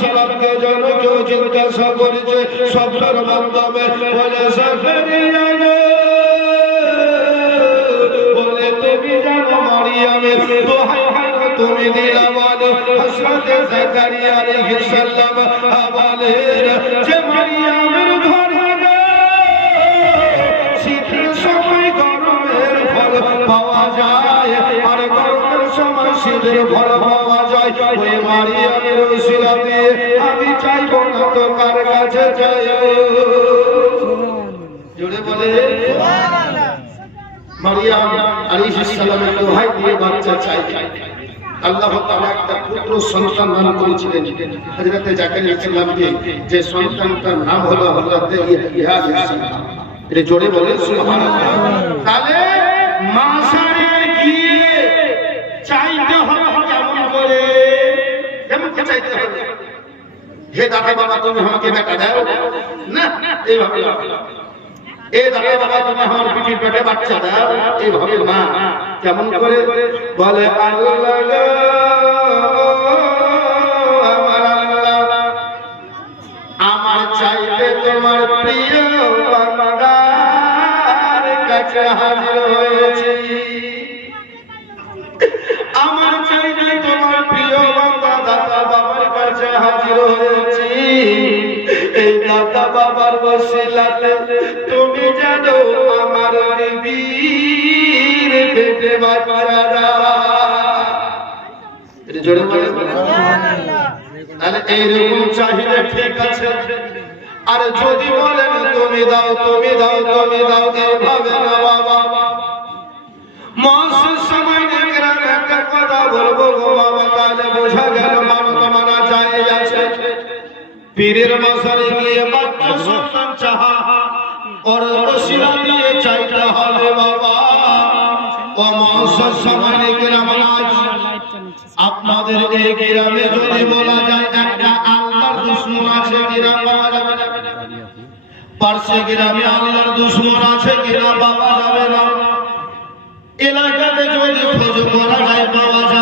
সালামকে যেন কেউ জিজ্ঞাসা করেছে স্বপ্নের মাধ্যমে বলে বলে, তুমি জানো মারিয়ামের তুমি দিলাম হাসরাতে জাকারিয়া আলাইহিস সালাম বলেন যে মারিয়ামের ঘরে শীতের সময় গরমের ফল পাওয়া যায় আর গরমের সময় পাওয়া যায়। ওই মারিয়ামের উসিলা দিয়ে আমি চাইব না তো কার কাছে চাইব জোরে বলে মারিয়াম আলাইহিস সালামের দোহাই দিয়ে বাচ্চা চাই। আল্লাহ একটা পুত্র সন্তান দান করেছিলেন গিয়ে চাইতে হবে কেমন করে কেমন করে চাইতে হবে। হে দাদা বাবা, তুমি আমাকে বেটা দাও। না, এইভাবে আমার কেমন করে বলে আমার চাইতে তোমার প্রিয় কাছে হাজির হয়েছি। হাজির হয়েছি। এই দাদা বাবার বসিলাতে তুমি জানো আমার বিবির পেটে বাচ্চারা। আর যদি বলেন, তুমি দাও তুমি দাও তুমি দাও এইভাবে না বাবা। মাসের সময় একটা কথা বলব বাবা, তাহলে বোঝা গেল পীরের মশারে গিয়ে বাচ্চা সন্তান চাহা। ওর রসিলা দিয়ে চাইতে হবে বাবা। ও মাসের সময় গ্রাম আজ আপনাদের এই গ্রামে যদি বলা যায় একটা আল্লাহর দুশ্মন আছে গ্রাম পাওয়া যাবে না পার্শ্বে গ্রামে আল্লাহর দুশ্মন আছে কিনা পাওয়া যাবে না এলাকাতে যদি খোঁজ করা যায় পাওয়া না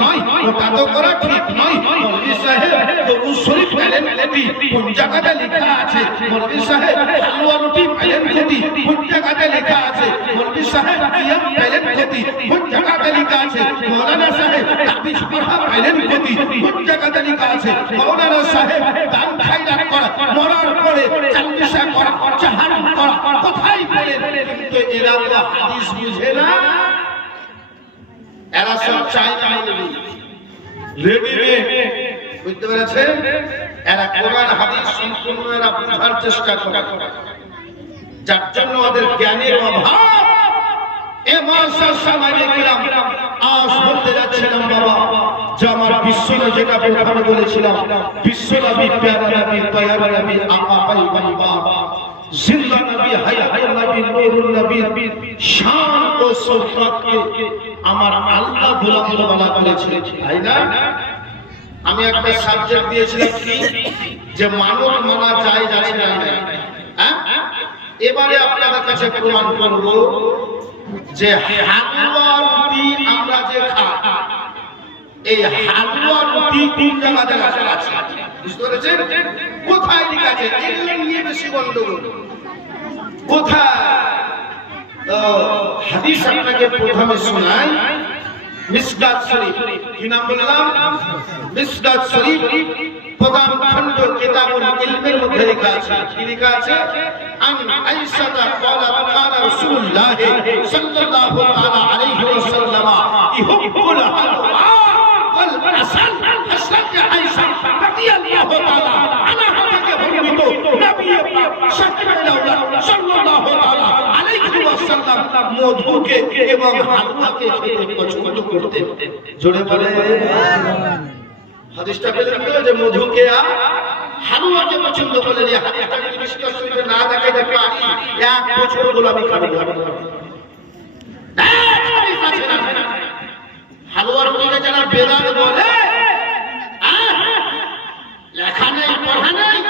নয় আছে। মৌলভী সাহেব, হালুয়া রুটি পেলেন লেখা আছে। মৌলভী সাহেব কিয়াম আছে। মৌলানা সাহেব, তাবিজ পড়া পেলেন ক্ষতি কোন জায়গাটা লেখা আছে। মৌলানা সাহেব, দান মরার পরে কোথায় কিন্তু এরা তো হাদিস বুঝে না। এরা সব চায় না রেডিমেড বুঝতে পেরেছেন? এরা কোরআন হাদিস সম্পূর্ণ এরা বোঝার চেষ্টা করে। যার জন্য ওদের জ্ঞানের অভাব। এ মাসার সময় দেখলাম আজ বলতে যাচ্ছিলাম বাবা। যে আমার বিশ্বনে যেটা প্রথমে বলেছিলাম বিশ্বনবী প্যারা নবী দয়ার নবী আপা পাই বাবা জিন্দা নবী হায়াত নবী নূরুল নবী শান ও সৌফাতকে আমার আল্লাহ বুলন্দ বলা করেছে, তাই না? আমি একটা সাবজেক্ট দিয়েছিলাম কি? যে মানব মানা যায় যাচ্ছে না হ্যাঁ? এবারে আপনাদের কাছে প্রমাণ করব যে হালুয়া রুটি আমরা যে খাই, এই হালুয়া রুটি কোন জায়গাতে আছে। বুঝতে পেরেছেন? কোথায় লেখা আছে? এগুলো নিয়ে বেশি গন্ডগোল। কোথায়? তো হাদিস আপনাকে প্রথমে শোনাই। মিসকাত শরীফ। কি নাম বললাম? মিসকাত শরীফ প্রধান খণ্ড কিতাবুল ইলমের মধ্যে লেখা আছে। কি লেখা আছে? আন আইসাতা ক্বালা ক্বালা রাসূলুল্লাহ সাল্লাল্লাহু তাআলা আলাইহি ওয়াসাল্লাম, ইহুব্বুল হালওয়া ওয়াল আসাল আয়েশা রাদিয়াল্লাহু তাআলা মধুকে এবং হালুয়াকে খেতে পছন্দ করতেন জোরে বলে হাদিসটা পেলেন যে মধুকে আর হালুয়াকে পছন্দ করলেন এই হাদিসটা যদি না দেখাইতে পারি এক বছর গোলামি খাব না হালুয়ার মধ্যে যারা বেদাত বলে নেই, পড়া নেই।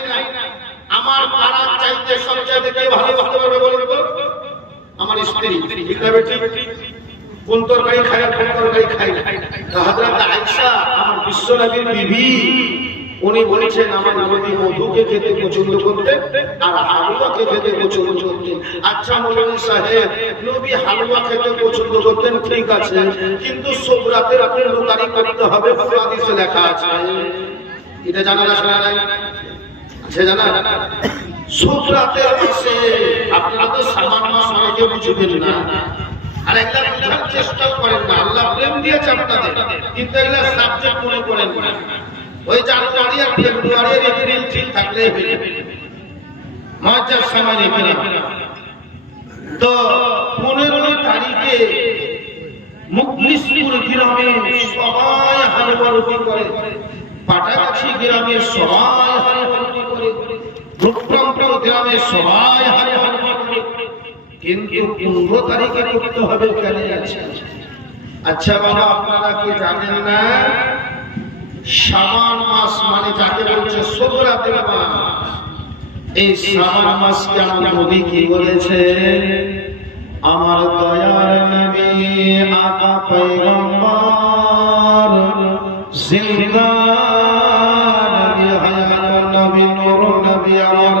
আমার স্ত্রী কোন তরকারি খাই কোন তরকারি খাই আমার বিশ্বনবীর বিবি, উনি বলেছেন, আমার নবী মধুকে খেতে পছন্দ করতেন আর হালুয়াকে খেতে পছন্দ করতেন। আচ্ছা মৌলভী সাহেব, নবী হালুয়া খেতে পছন্দ করতেন, ঠিক আছে, কিন্তু সোবরাতের পনেরো তারিখ করতে হবে লেখা আছে। এটা জানা না আছে জানা? সোবরাতের মাসে আপনারা তো সামান মাস বুঝবেন না। আর একটা বোঝার চেষ্টাও করেন না। আল্লাহ প্রেম দিয়েছে আপনাদের, কিন্তু এগুলা সাবজেক্ট মনে করেন না। ওই জানুয়ারি আর ফেব্রুয়ারি এপ্রিল ঠিক থাকলে মহাজার সামানে তো পনেরো তারিখে মুকলিশপুর গ্রামে সবাই হারবারতি করে। পাটাগাছি গ্রামে সবাই হারবারতি করে। গ্রামে সবাই করে কিন্তু পনেরো হবে কেন আছে আচ্ছা বাবা, আপনারা কি জানেন না? মাস মানে যাকে বলছে আমার নবী কি বলেছে? আমার দয়ার নবী আকা জিন্দা নবী নবী নবী, আমার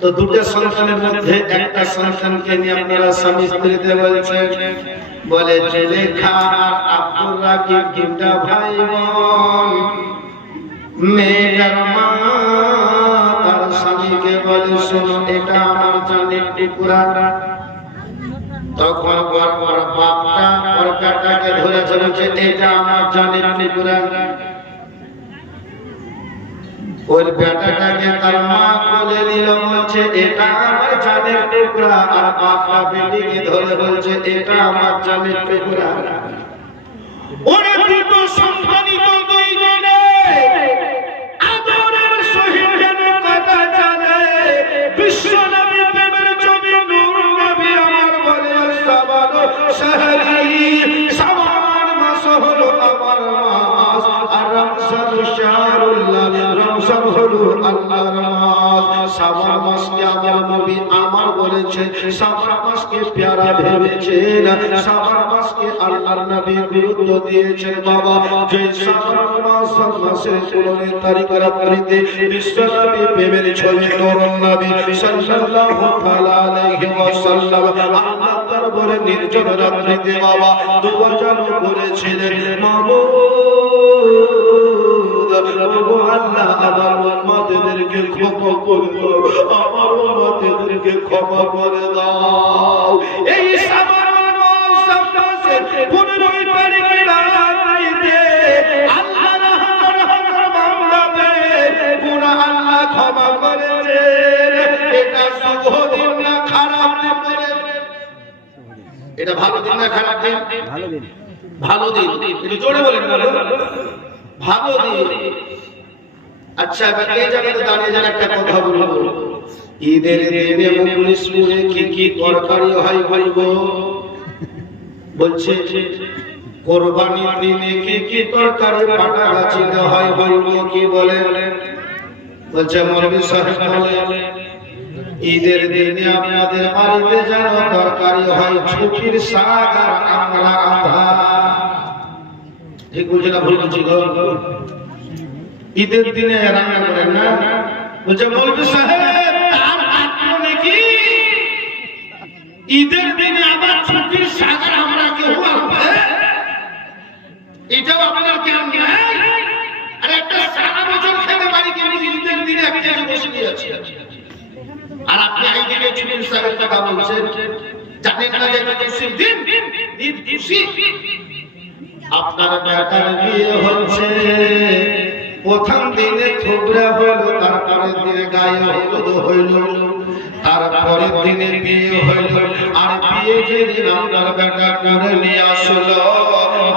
তো দুটো সন্তানের মধ্যে একটা সন্তানকে নিয়ে আপনারা স্বামী স্ত্রীতে বলছেন, বলে, জেলেখা আর আব্দুল রাকিব দুটা ভাই মেয়েটার মা, তার স্বামীকে বলে, শোনো, এটা আমার জানের টুকরা তখন পর বাপটা পরকাটাকে ধরে ধরেছে এটা আমার টুকরা ওই বেটাটাকে তার মা বলে দিল বলছে, এটা আমার চাঁদের টুকরা, আর বাপা বেটিকে ধরে বলছে, এটা আমার চালের টুকরা। ওরা দুটো হলো আল্লাহর মাস সাবান মাসকে আমার নবী আমার বলেছে সাবান মাসকে প্যারা ভেবেছেন সাবান মাসকে আল্লাহর নবী গুরুত্ব দিয়েছেন বাবা। যে সাবান মাস মাসের পনেরো তারিখ রাত্রিতে বিশ্ব নবী প্রেমের ছবি নূর নবী সাল্লাল্লাহু আলাইহি ওয়াসাল্লাম আল্লাহ দরবারে নির্জন রাত্রিতে বাবা চালু করেছিলেন। মাবুদ আল্লাহ আমার উম্মতদেরকে ক্ষমা করে দাও আমার উম্মতদেরকে ক্ষমা করে দাও। এই সামান্য মাসের পনেরোই তারিখে রাত্রিতে আল্লাহ রহমান রহমান বান্দাকে পুরা আল্লাহ ক্ষমা করেছেন এটা শুভ দিন না খারাপ দিন? এটা ভালো দিন না খারাপ দিন? ভালো দিন। ভালো দিন। একটু জোরে বলেন ভালো আচ্ছা এবার এই জায়গাতে দাঁড়িয়ে যান একটা কথা বলব। ঈদের দিনে মুখলিসপুরে কি কি তরকারি হয় গো বলছে, কোরবানির দিনে কি কি তরকারি পাটা গাছিতে হয় বলব, কি বলে? বলছে মরবি সাহেব বলে, ঈদের দিনে আপনাদের বাড়িতে যেন তরকারি হয় ছুটির আর আমরা আধা। ঠিক বলছে না ভুল বলছি? ঈদের দিনে রান্না করেন না বলছে মৌলভী সাহেব আর মাত্র নাকি ঈদের দিনে আবার ছুটির সাগর আমরা কেউ আসবে এটাও আপনার কেন আর একটা সারা বছর খেতে পারি কিন্তু ঈদের দিনে একটা বসে দিয়েছি আর আপনি এই দিনে ছুটির সাগর কথা বলছেন জানেন না যে দিন আপনার বেটার বিয়ে হচ্ছে? প্রথম দিনে থুবরা হইল তারপরে দিনে গায়ে হলুদ হইল তারপরে দিনে বিয়ে হইল। আর বিয়ে যেদিন আপনার বেটা করে নিয়ে আসলো,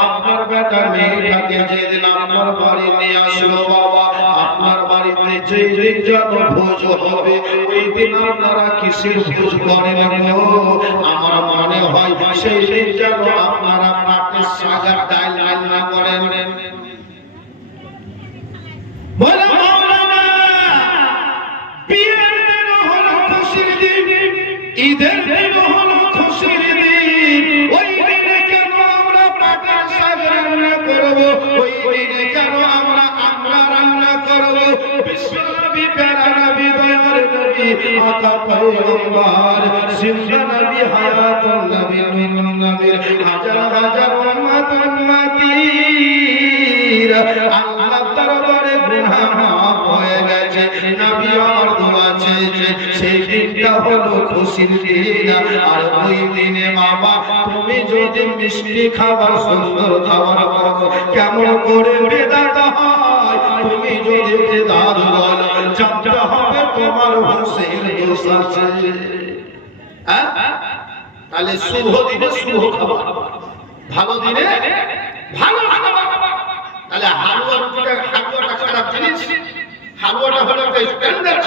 আপনার বেটা মেয়েটাকে যেদিন আপনার বাড়ি নিয়ে আসলো, বাবা যেদিন যত ভোজ হবে, ওই দিন আপনারা কিসের ভোজ করেন আমার মনে হয় সেই দিন যেন আপনারা পাটের সাগার ডাল রান্না করেন। আকা পয়গম্বর, জিন্দা নবী, হায়াতুন নবী, নূরুন নবীর হাজার হাজার উম্মত উম্মতির। আল্লাহ দরবারে গুনাহ হয়ে গেছে নবী আমার দোয়া চেয়েছে সেই দিনটা হলো খুশির দিন। আর ওই দিনে বাবা তুমি যদি মিষ্টি খাবার সুন্দর খাবার করো কেমন করে বেদাত হয়? তুমি যদি বলো জানতে হবে তোমার হোসেন আছে হ্যাঁ? তাহলে শুভ দিনে শুভ খাবার। ভালো দিনে ভালো খাবার। তাহলে হালুয়া রুটিটা, হালুয়াটা খারাপ জিনিস। হালুয়াটা হলো একটা স্ট্যান্ডার্ড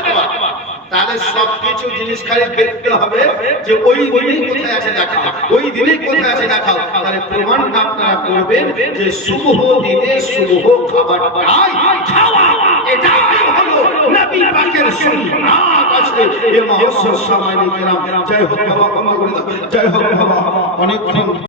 তাহলে সব কিছু জিনিস খালি দেখতে হবে যে ওই দিনেই কোথায় আছে দেখাও ওই দিনেই কোথায় আছে দেখাও তাহলে প্রমাণটা আপনারা করবেন যে শুভ দিনে শুভ খাবারটাই খাওয়া। এটাই হলো নবী পাকের সুন্নাত আছে এ মহস্য সময় নিকেরাম জয় হোক বাবা জয় হোক বাবা অনেক